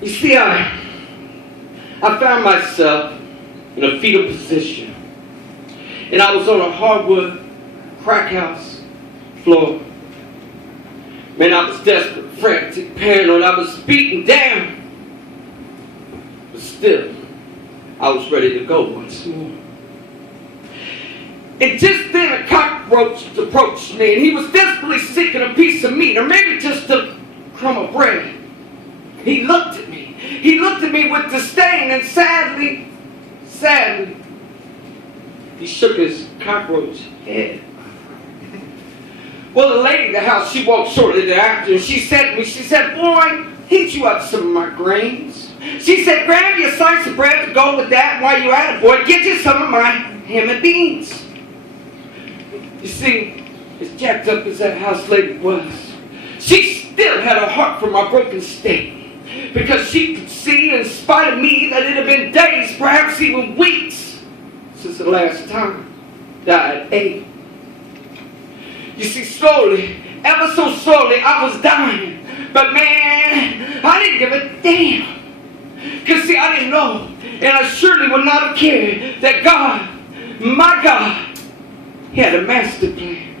You see, I found myself in a fetal position, and I was on a hardwood crack house floor. Man, I was desperate, frantic, paranoid. I was beaten down. But still, I was ready to go once more. And just then a cockroach approached me, and he was desperately seeking a piece of meat, or maybe just a crumb of bread. He looked at me. He looked at me with disdain, and sadly, he shook his cockroach head. Well, the lady in the house, she walked shortly thereafter, and she said to me, she said, "Boy, heat you up some of my grains." She said, "Grab you a slice of bread to go with that, and while you're at it, boy, get you some of my ham and beans." You see, as jacked up as that house lady was, she still had a heart for my broken state, because she could see, in spite of me, that it had been days, perhaps even weeks, since the last time that I ate. You see, slowly, ever so slowly, I was dying. But man, I didn't give a damn. Because see, I didn't know, and I surely would not have cared, that God, my God, He had a master plan.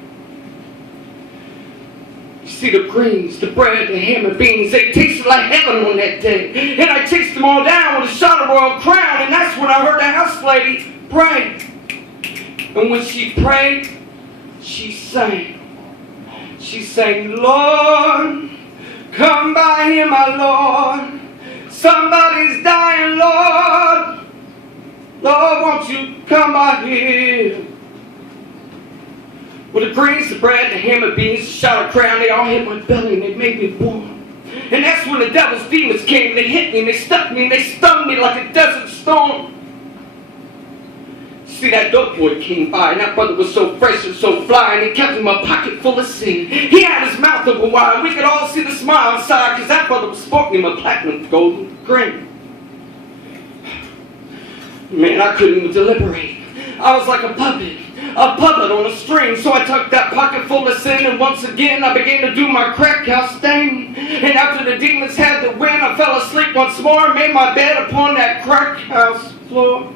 You see, the greens, the bread, the ham and beans, they tasted like heaven on that day. And I chased them all down with a shot of Royal Crown, and that's when I heard the house lady pray. And when she prayed, she sang. She sang, "Lord, come by here, my Lord. Somebody's dying, Lord. Lord, won't you come by here?" Well, the greens, the bread, the ham and beans, the shot of crown, they all hit my belly and they made me warm. And that's when the devil's demons came. They hit me and they stuck me and they stung me like a desert storm. See, that dope boy came by, and that brother was so fresh and so fly, and he kept in my pocket full of sin. He had his mouth open wide, and we could all see the smile inside, because that brother was sporting him a platinum golden grin. Man, I couldn't even deliberate. I was like a puppet on a string. So I took that pocket full of sin, and once again I began to do my crack house thing. And after the demons had the win, I fell asleep once more and made my bed upon that crack house floor.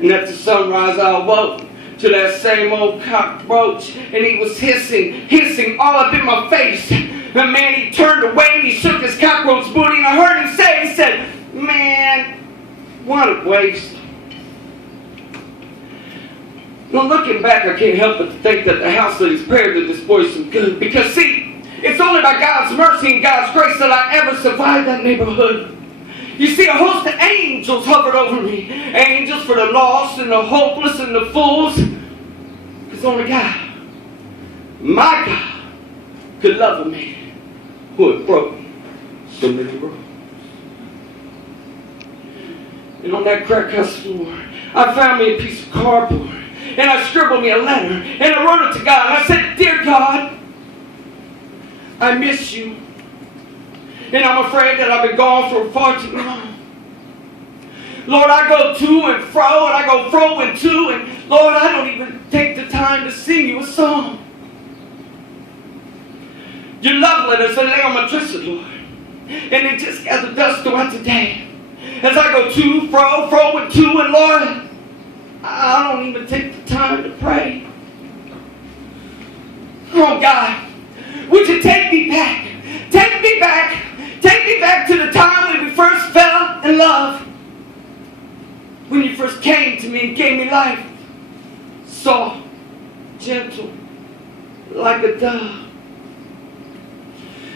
And after sunrise, I awoke to that same old cockroach, and he was hissing all up in my face. And man, he turned away and he shook his cockroach booty, and I heard him say, he said, "Man, what a waste." Now, looking back, I can't help but to think that the house lady's prayer did this boy some good. Because, see, it's only by God's mercy and God's grace that I ever survived that neighborhood. You see, a host of angels hovered over me. Angels for the lost and the hopeless and the fools. Because only God, my God, could love a man who had broken so many rules. And on that crack house floor, I found me a piece of cardboard. And I scribbled me a letter. And I wrote it to God. And I said, "Dear God, I miss you. And I'm afraid that I've been gone for far too long. Lord, I go to and fro, and I go fro and to, and Lord, I don't even take the time to sing you a song. Your love letters, they lay on my dresser, Lord, and they just gather dust throughout the day. As I go to, fro and to, and Lord, I don't even take the time to pray. Oh God, would you take me back? Take me back. Take me back to the time when we first fell in love. When you first came to me and gave me life. Soft, gentle, like a dove.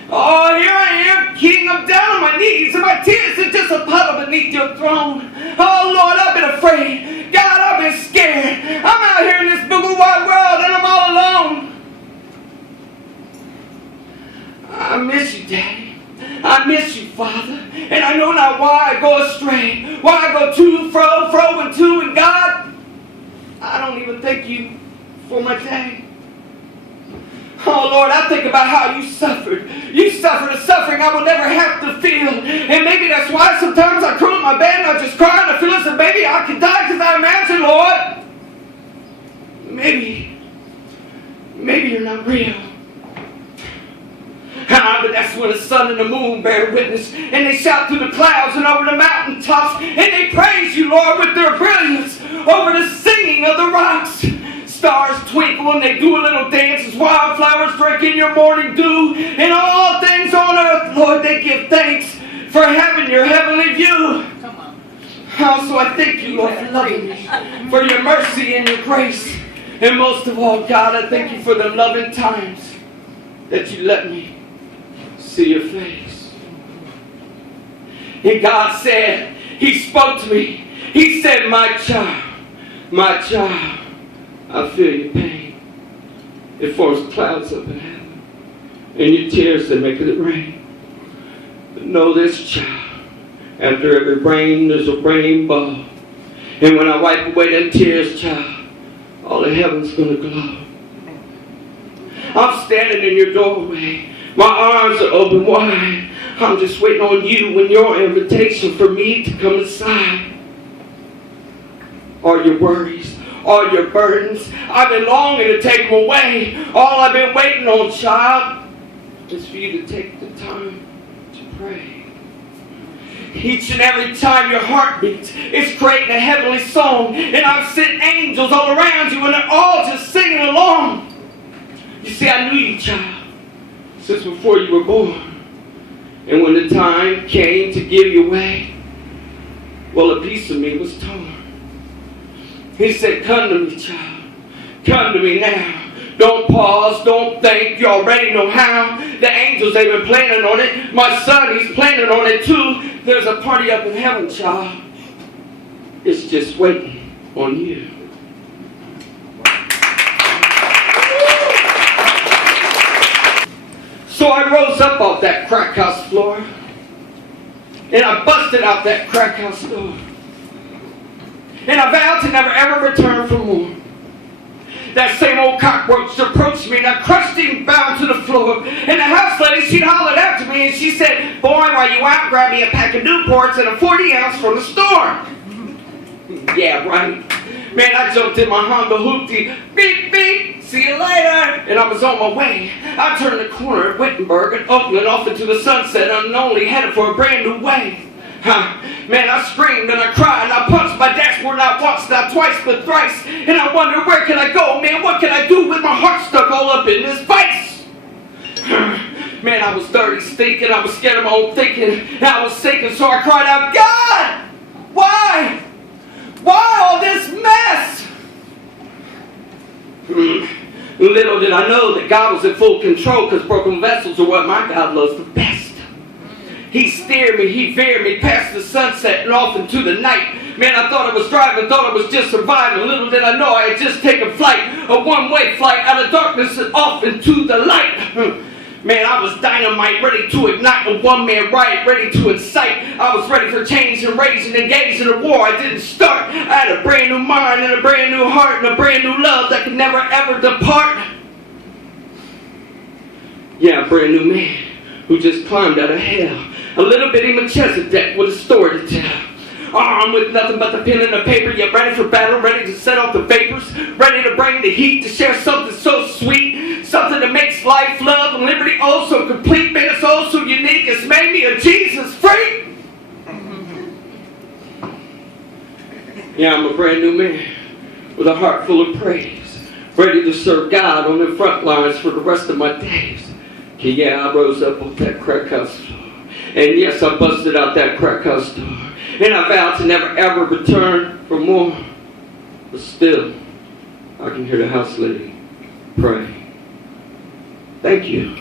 Oh, here I am, King. I'm down on my knees, and my tears are just a puddle beneath your throne. Oh, Lord, I've been afraid. God, I've been scared. I'm out here in this big wide world, and I'm all alone. I miss you, Daddy. I miss you, Father. And I know not why I go astray. Why I go to, fro and to, and God, I don't even thank you for my day. Oh, Lord, I think about how you suffered. You suffered a suffering I will never have to feel. And maybe that's why sometimes I curl in my bed and I just cry and I feel as if maybe I could die, because I imagine, Lord, maybe you're not real. But that's that's when the sun and the moon bear witness, and they shout through the clouds and over the mountaintops, and they praise you, Lord, with their brilliance over the singing of the rocks. Stars twinkle and they do a little dance as wildflowers drink in your morning dew, and all things on earth, Lord, they give thanks for having your heavenly view. So I thank you, Lord, for loving me, for your mercy and your grace. And most of all, God, I thank you for the loving times that you let me see your face. And God said, He spoke to me. He said, my child, I feel your pain. It forms clouds up in heaven, and your tears that make it rain. But know this, child, after every rain, there's a rainbow. And when I wipe away them tears, child, all of heaven's gonna glow. I'm standing in your doorway. My arms are open wide. I'm just waiting on you and your invitation for me to come inside. All your worries, all your burdens, I've been longing to take them away. All I've been waiting on, child, is for you to take the time to pray. Each and every time your heart beats, it's creating a heavenly song. And I've sent angels all around you, and they're all just singing along. You see, I knew you, child, since before you were born. And when the time came to give you away, well, a piece of me was torn. He said, come to me, child. Come to me now. Don't pause, don't think, you already know how. The angels, they've been planning on it. My son, he's planning on it too. There's a party up in heaven, child. It's just waiting on you. So I rose up off that crack house floor, and I busted out that crack house door. And I vowed to never ever return for more. That same old cockroach approached me, and I crushed him bound to the floor. And the house lady, she hollered after me, and she said, boy, while you out, grab me a pack of Newports and a 40-ounce from the store. Yeah, right. Man, I jumped in my Honda Hoopty. Beep, beep. See you later. And I was on my way. I turned the corner at Wittenberg and Oakland off into the sunset, unknowingly headed for a brand new way. Man, I screamed and I cried and I punched my dashboard not once, not twice, but thrice. And I wondered, where can I go, man? What can I do with my heart stuck all up in this vice? Man, I was dirty, stinking. I was scared of my own thinking. And I was sinking, so I cried out, God, why? Why all this mess? Little did I know that God was in full control, because broken vessels are what my God loves the best. He steered me, he veered me past the sunset and off into the night. Man, I thought I was driving, thought I was just surviving. Little did I know I had just taken flight, a one-way flight out of darkness and off into the light. Man, I was dynamite, ready to ignite a one-man riot, ready to incite. I was ready for change and rage and engage in a war I didn't start. I had a brand new mind and a brand new heart and a brand new love that could never ever depart. Yeah, a brand new man who just climbed out of hell. A little bitty Melchizedek with a story to tell. Armed with nothing but the pen and the paper, yet ready for battle, ready to set off the vapors, ready to bring the heat, to share something so sweet, something that makes life, love, and liberty oh so complete. Man, it's oh so unique, it's made me a Jesus freak. Yeah, I'm a brand new man with a heart full of praise, ready to serve God on the front lines for the rest of my days. Yeah, I rose up off that crack house floor. And yes, I busted out that crack house door. And I vowed to never ever return for more. But still, I can hear the house lady pray. Thank you.